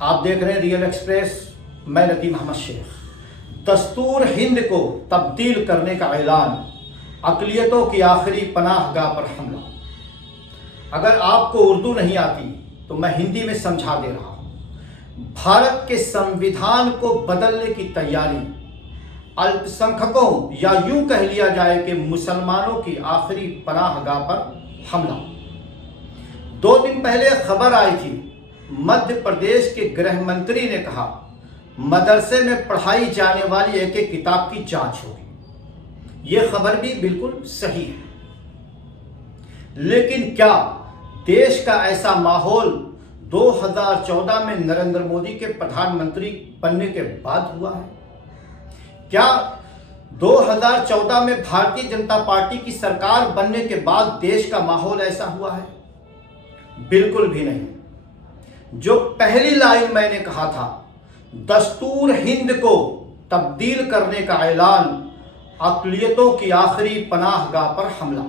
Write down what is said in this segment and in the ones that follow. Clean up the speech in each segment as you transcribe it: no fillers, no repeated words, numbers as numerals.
आप देख रहे हैं रियल एक्सप्रेस। मैं लतीफ़ अहमद शेख। दस्तूर हिंद को तब्दील करने का ऐलान, अक़लियतों की आखिरी पनाहगाह पर हमला। अगर आपको उर्दू नहीं आती तो मैं हिंदी में समझा दे रहा हूँ। भारत के संविधान को बदलने की तैयारी, अल्पसंख्यकों या यूं कह लिया जाए कि मुसलमानों की आखिरी पनाहगाह पर हमला। 2 दिन पहले खबर आई थी, मध्य प्रदेश के गृह मंत्री ने कहा मदरसे में पढ़ाई जाने वाली एक एक किताब की जांच होगी। यह खबर भी बिल्कुल सही है, लेकिन क्या देश का ऐसा माहौल 2014 में नरेंद्र मोदी के प्रधानमंत्री बनने के बाद हुआ है? क्या 2014 में भारतीय जनता पार्टी की सरकार बनने के बाद देश का माहौल ऐसा हुआ है? बिल्कुल भी नहीं। जो पहली लाइन मैंने कहा था, दस्तूर हिंद को तब्दील करने का ऐलान, अक़लियतों की आखिरी पनाहगाह पर हमला,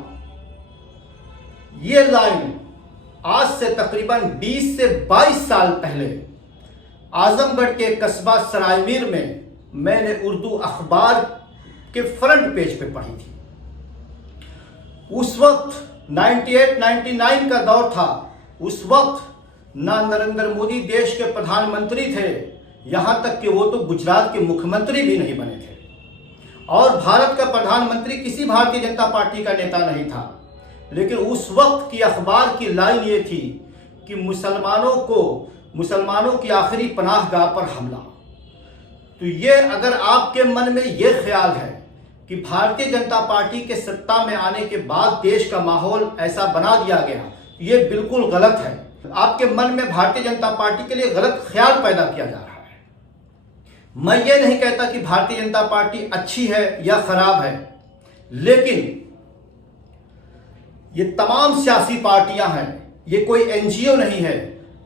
ये लाइन आज से तकरीबन 20 से 22 साल पहले आजमगढ़ के कस्बा सरायमीर में मैंने उर्दू अखबार के फ्रंट पेज पे पढ़ी थी। उस वक्त 98-99 का दौर था। उस वक्त ना नरेंद्र मोदी देश के प्रधानमंत्री थे, यहां तक कि वो तो गुजरात के मुख्यमंत्री भी नहीं बने थे, और भारत का प्रधानमंत्री किसी भारतीय जनता पार्टी का नेता नहीं था। लेकिन उस वक्त की अखबार की लाइन ये थी कि मुसलमानों की आखिरी पनाहगाह पर हमला। तो ये अगर आपके मन में ये ख्याल है कि भारतीय जनता पार्टी के सत्ता में आने के बाद देश का माहौल ऐसा बना दिया गया, ये बिल्कुल गलत है। आपके मन में भारतीय जनता पार्टी के लिए गलत ख्याल पैदा किया जा रहा है। मैं ये नहीं कहता कि भारतीय जनता पार्टी अच्छी है या खराब है, लेकिन ये तमाम सियासी पार्टियां हैं, ये कोई एनजीओ नहीं है।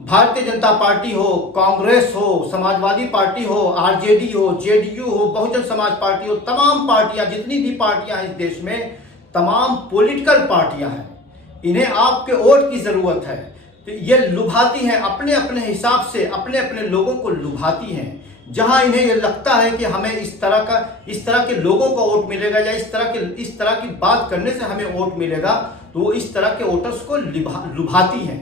भारतीय जनता पार्टी हो, कांग्रेस हो, समाजवादी पार्टी हो, आरजेडी हो, जेडीयू हो, बहुजन समाज पार्टी हो, तमाम पार्टियां, जितनी भी पार्टियां हैं इस देश में, तमाम पॉलिटिकल पार्टियां हैं। इन्हें आपके वोट की जरूरत है। तो ये लुभाती हैं, अपने अपने हिसाब से अपने अपने लोगों को लुभाती हैं। जहां इन्हें ये लगता है कि हमें इस तरह के लोगों का वोट मिलेगा या इस तरह की बात करने से हमें वोट मिलेगा, तो वो इस तरह के वोटर्स को लुभाती हैं।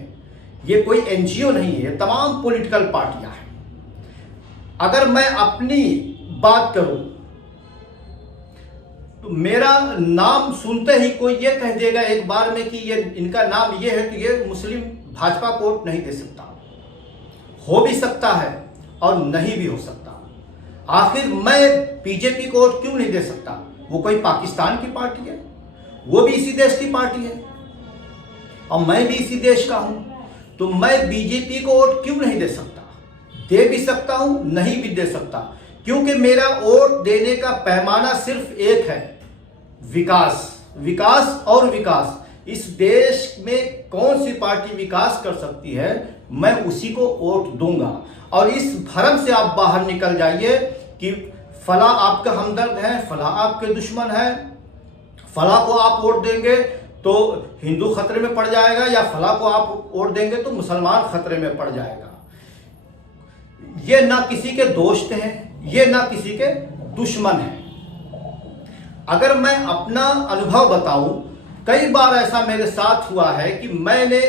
ये कोई एनजीओ नहीं है, तमाम पॉलिटिकल पार्टियां हैं। अगर मैं अपनी बात करूं तो मेरा नाम सुनते ही कोई ये कह देगा एक बार में कि ये इनका नाम ये है, तो ये मुस्लिम भाजपा को वोट नहीं दे सकता। हो भी सकता है और नहीं भी हो सकता। आखिर मैं बीजेपी को वोट क्यों नहीं दे सकता? वो कोई पाकिस्तान की पार्टी है, वो भी इसी देश की पार्टी है, और मैं भी इसी देश का हूं। तो मैं बीजेपी को वोट क्यों नहीं दे सकता? दे भी सकता हूं, नहीं भी दे सकता, क्योंकि मेरा वोट देने का पैमाना सिर्फ एक है, विकास। विकास और विकास। इस देश में कौन सी पार्टी विकास कर सकती है, मैं उसी को वोट दूंगा। और इस भ्रम से आप बाहर निकल जाइए कि फला आपका हमदर्द है, फला आपके दुश्मन है, फला को आप वोट देंगे तो हिंदू खतरे में पड़ जाएगा, या फला को आप वोट देंगे तो मुसलमान खतरे में पड़ जाएगा। ये ना किसी के दोस्त हैं, ये ना किसी के दुश्मन हैं। अगर मैं अपना अनुभव बताऊं, कई बार ऐसा मेरे साथ हुआ है कि मैंने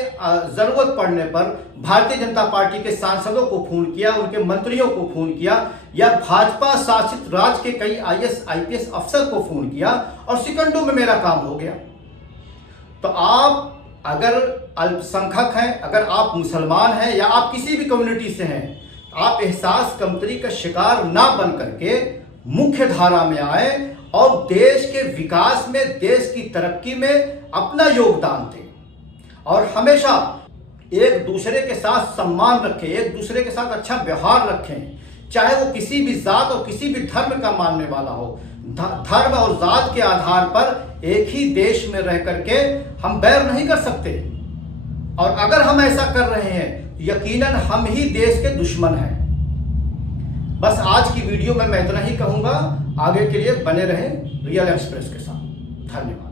जरूरत पड़ने पर भारतीय जनता पार्टी के सांसदों को फोन किया, उनके मंत्रियों को फोन किया, या भाजपा शासित राज्य के कई आईएएस आईपीएस अफसर को फोन किया, और सेकंडों में मेरा काम हो गया। तो आप अगर अल्पसंख्यक हैं, अगर आप मुसलमान हैं, या आप किसी भी कम्युनिटी से हैं, आप एहसास कमतरी का शिकार ना बन करके मुख्य धारा में आए और देश के विकास में, देश की तरक्की में अपना योगदान दें। और हमेशा एक दूसरे के साथ सम्मान रखें, एक दूसरे के साथ अच्छा व्यवहार रखें, चाहे वो किसी भी जात और किसी भी धर्म का मानने वाला हो। धर्म और जात के आधार पर एक ही देश में रह करके हम बैर नहीं कर सकते, और अगर हम ऐसा कर रहे हैं यकीनन हम ही देश के दुश्मन हैं। बस आज की वीडियो में मैं इतना ही कहूंगा। आगे के लिए बने रहें रियल एक्सप्रेस के साथ। धन्यवाद।